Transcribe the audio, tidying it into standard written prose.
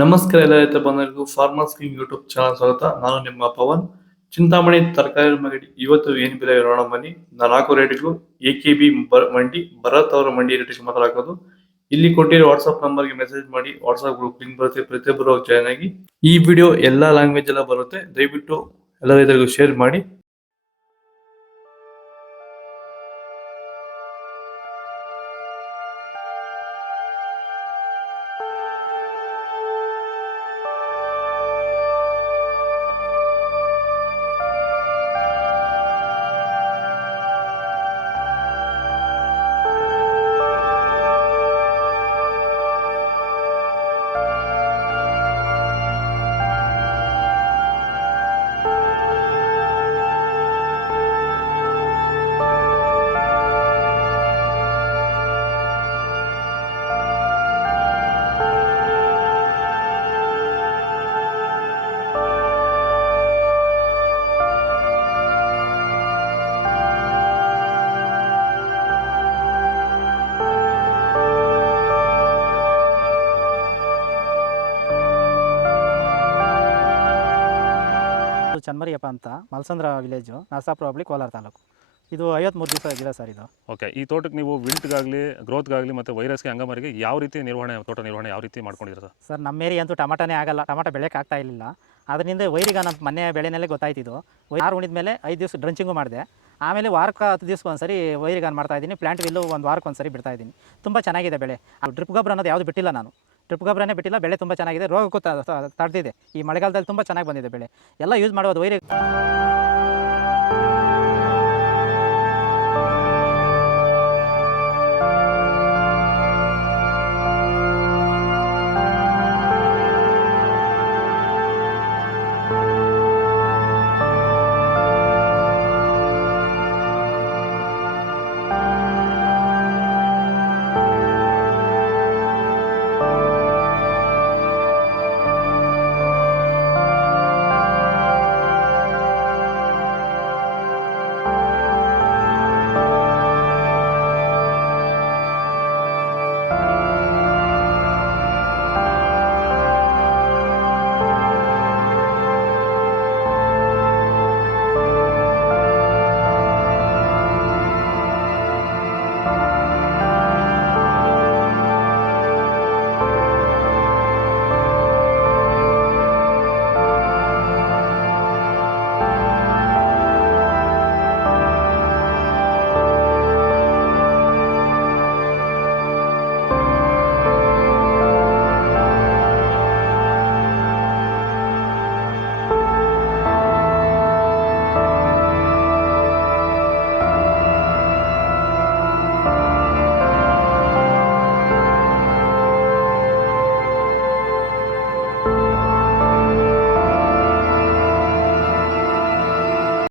ನಮಸ್ಕಾರ ಎಲ್ಲ ರೈತ ಬಂಧುಗಳಿಗೂ ಫಾರ್ಮರ್ಸ್ ಕಿಂಗ್ ಯೂಟ್ಯೂಬ್ ಚಾನಲ್ ಸ್ವಾಗತ. ನಾನು ನಿಮ್ಮ ಪವನ್. ಚಿಂತಾಮಣಿ ತರಕಾರಿ ಮಂಡಿ ಇವತ್ತು ಏನ್ ಬೆಲೆ ನೋಡೋಣ ಬನ್ನಿ. ನಾಲ್ಕು ರೇಟ್ಗಳು ಎಕೆಬಿ ಮಂಡಿ, ಭರತ್ ಅವರ ಮಂಡಿ ರೇಟ್ ಮಾತಾಡೋದು. ಇಲ್ಲಿ ಕೊಟ್ಟಿರೋ ವಾಟ್ಸ್ಆಪ್ ನಂಬರ್ಗೆ ಮೆಸೇಜ್ ಮಾಡಿ. ವಾಟ್ಸ್ಆಪ್ ಗ್ರೂಪ್ ಲಿಂಕ್ ಬರುತ್ತೆ, ಪ್ರತಿಯೊಬ್ಬರು ಜಾಯ್ನ್ ಆಗಿ. ಈ ವಿಡಿಯೋ ಎಲ್ಲಾ ಲ್ಯಾಂಗ್ವೇಜ್ ಎಲ್ಲ ಬರುತ್ತೆ, ದಯವಿಟ್ಟು ಎಲ್ಲ ರೈತರಿಗೂ ಶೇರ್ ಮಾಡಿ. ಚನ್ಮರಿಯಪ್ಪ ಅಂತ ಮಲ್ಸಂದ್ರ ವಿಲೇಜು, ನರಸಾಪುರ ಹೋಬಳಿ, ಕೋಲಾರ ತಾಲೂಕು. ಇದು 53 ದಿವಸ ಗಿಡ ಸರ್ ಇದು. ಓಕೆ. ಈ ತೋಟಕ್ಕೆ ನೀವು ವಿಲ್ಟ್ಗಾಗಲಿ, ಗ್ರೋತ್ಗಾಗಲಿ ಮತ್ತು ವೈರಸ್ಗೆ, ಅಂಗಮಾರಿಗೆ ಯಾವ ರೀತಿ ತೋಟ ನಿರ್ವಹಣೆ ಯಾವ ರೀತಿ ಮಾಡ್ಕೊಂಡಿದ್ದೀರಾ ಸರ್? ಸರ್ ನಮ್ಮ ಏರಿಯಾ ಅಂತೂ ಟಮಾಟನೇ ಆಗಲ್ಲ, ಟಮಾಟ ಬೆಳೆಯೋಕೆ ಆಗ್ತಾ ಇರಲಿಲ್ಲ. ಅದರಿಂದ ವೈರಿಗ ನಮ್ಮ ಮನೆ ಬೆಳೆನಲ್ಲೇ ಗೊತ್ತಾಯ್ತಿದ್ದು. 6 ಉಣಿದ ಮೇಲೆ 5 ದಿವಸ ಡ್ರಂಚಿಂಗು ಮಾಡಿದೆ. ಆಮೇಲೆ ವಾರಕ್ಕೆ 10 ದಿವಸಕ್ಕೆ ಒಂದ್ಸರಿ ವೈರಿಗಾನ್ ಮಾಡ್ತಾಯಿದ್ದೀನಿ. ಪ್ಲಾಂಟ್ ವಿಲ್ಲು ಒಂದು ವಾರಕ್ಕೆ ಒಂದ್ಸರಿ ಬಿಡ್ತಾಯಿದ್ದೀನಿ. ತುಂಬ ಚೆನ್ನಾಗಿದೆ ಬೆಳೆ. ಡ್ರಿಪ್ ಗೊಬ್ಬರ ಅನ್ನೋದು ಯಾವುದು ಬಿಟ್ಟಿಲ್ಲ ನಾನು. ಡ್ರಿಪ್ ಗೊಬ್ಬರನೇ ಬಿಟ್ಟಿಲ್ಲ. ಬೆಳೆ ತುಂಬ ಚೆನ್ನಾಗಿದೆ. ರೋಗಕ್ಕೂ ತಡೆದಿದೆ. ಈ ಮಳೆಗಾಲದಲ್ಲಿ ತುಂಬ ಚೆನ್ನಾಗಿ ಬಂದಿದೆ ಬೆಳೆ. ಎಲ್ಲ ಯೂಸ್ ಮಾಡ್ಬೋದು.